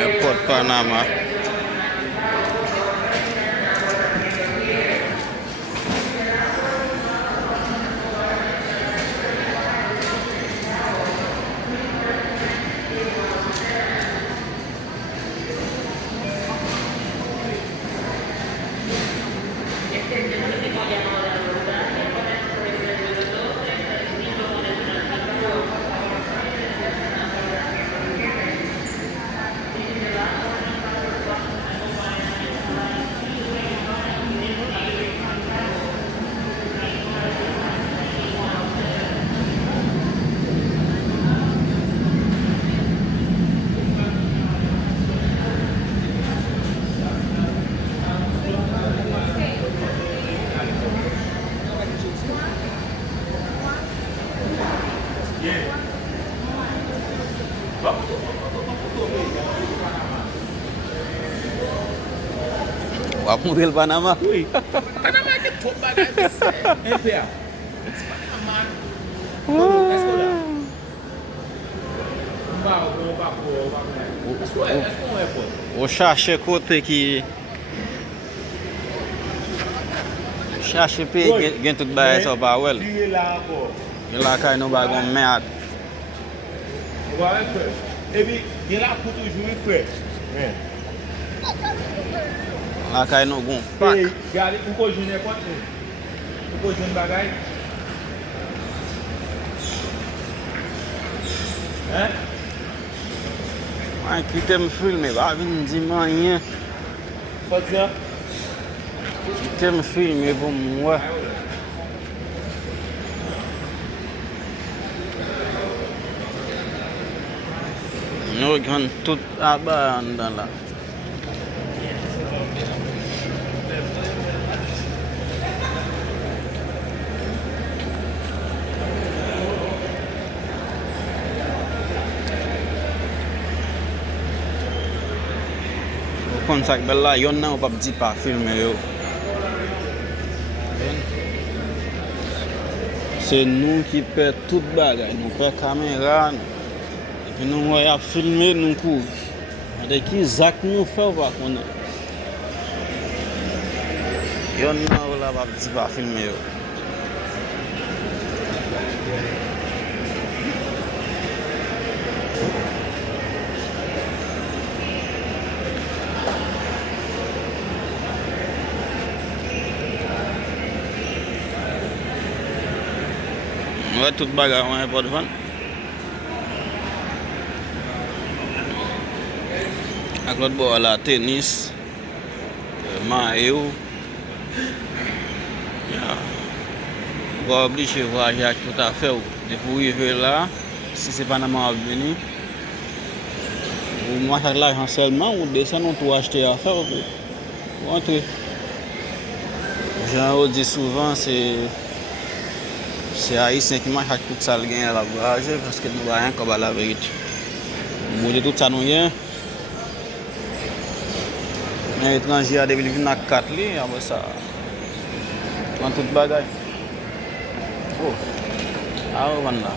Airport Panama. Wap mouvil Panama? Oui. Panama ke top bagay bisè. Pea. It's Panama. Let's go là. Let's go airport. Ou chache kote ki... Chache pe gen tout baye sa pa wel. Liye la anko. Yon la kay nou bagon merd. Ou ave fresh. E bi, gen la pou toujou fresh. La kay nou gon pak. Gade, ou ko joun airport nou? Ou ko joun bagay? An kite m filme, ba vin di man yen. Pas diyan? Kite m filme pou m wè. Nou gen tout abay an dan la. Konsak bella yon nan ou pap di pa filme yo. Se nou ki pe tout bagay, nou pe kamera nou. Epi nou wè ap filme nou kou. Ade ki zak nou fe ou pa konen. Yon nan ou la pap di pa filme yo. Wè tout bagay wè pot van. Ak lot bo la tenis. Mayo. Ya. Bo oblige voyaje ak tout afe ou. De pou rive la, si se Panama ap veni. Ou mwa chak l'ajan selman ou desen ou tou achete afe ou. Ou entre. Jan ou di souvan se Haïtien ki man chak tout sal gen la voyaje paske nou ba yon koba la verite. Mou de tout sa nou yen. Men etranji a devil vin ak kat li, apre sa. Wan tout bagay. Oh. A ou van la.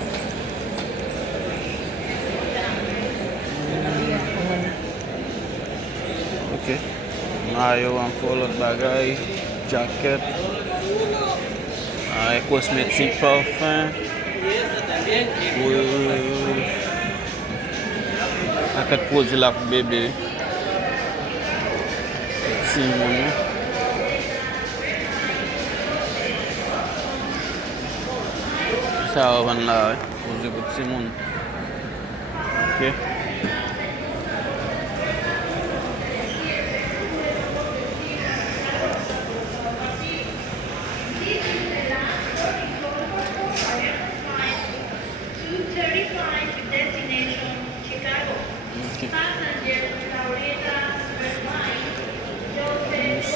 Ok. Mayo anko lot bagay. Jacket. Cosmétique, parfum. Paquet produit là pour bébé. Simon. Ça va là, produit pour Simon. Ok.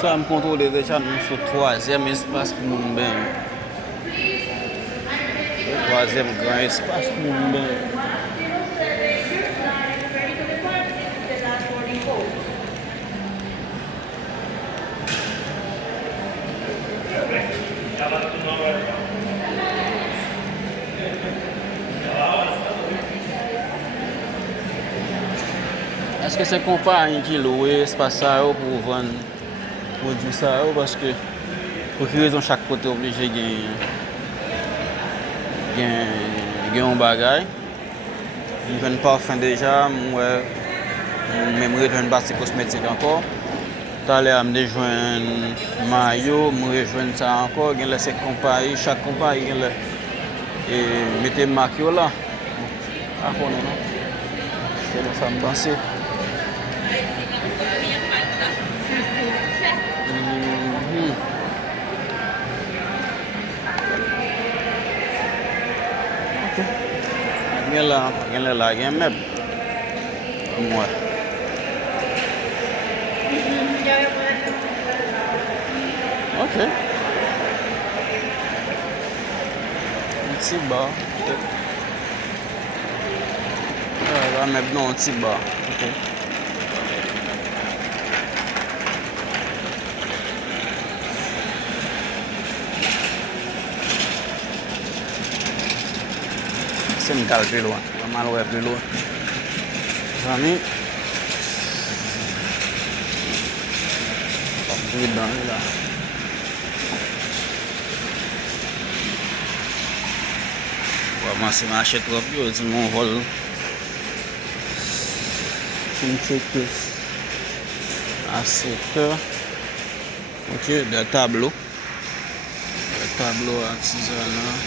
Ça me contrôle déjà nous sur troisième espace pour mon bain. Troisième grand espace pour mon bain. Est-ce que c'est compagnie qui loue espace ça yo pour vendre produit ça yo? Parce que pour quelle raison chaque côté obligé de un bagage. Je viens parfum déjà, moi même rejoindre partie cosmétique encore. Tout à l'heure, je rejoindre maillot, je rejoindre ça encore. Il y a ces compagnies, chaque compagnie et mettez marque là. Ah, non. C'est ça me penser. Ok. Il y a là, il y a même. Moi. Ok. Un petit bar. On va mettre dans un petit bar. Ok. C'est une cale plus loin. On va mal plus loin. Amis. Dedans là. Moi, c'est marché trop vieux, c'est mon vol. Je me check à 7 heures. Ok, des tableaux. Des tableaux artisanaux.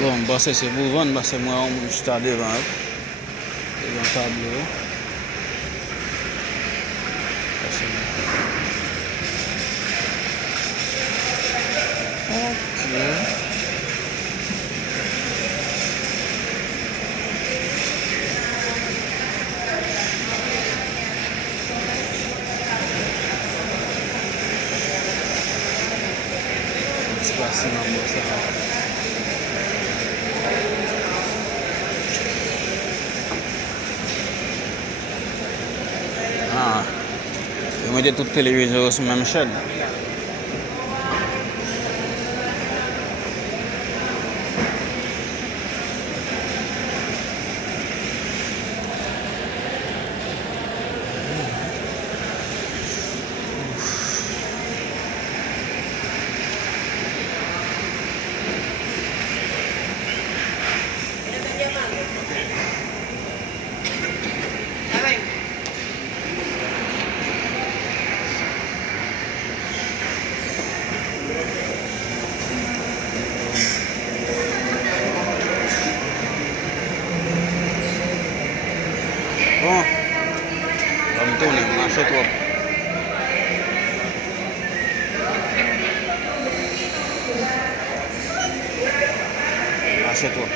Bon, bah c'est pour vendre, bah c'est moi, je suis devant. Un tableau. Ok. C'est pas si normal ça. Ah. Je mets toutes les téléviseurs sur la même chaîne. Bon, on va tourner, marche trop. Marche trop.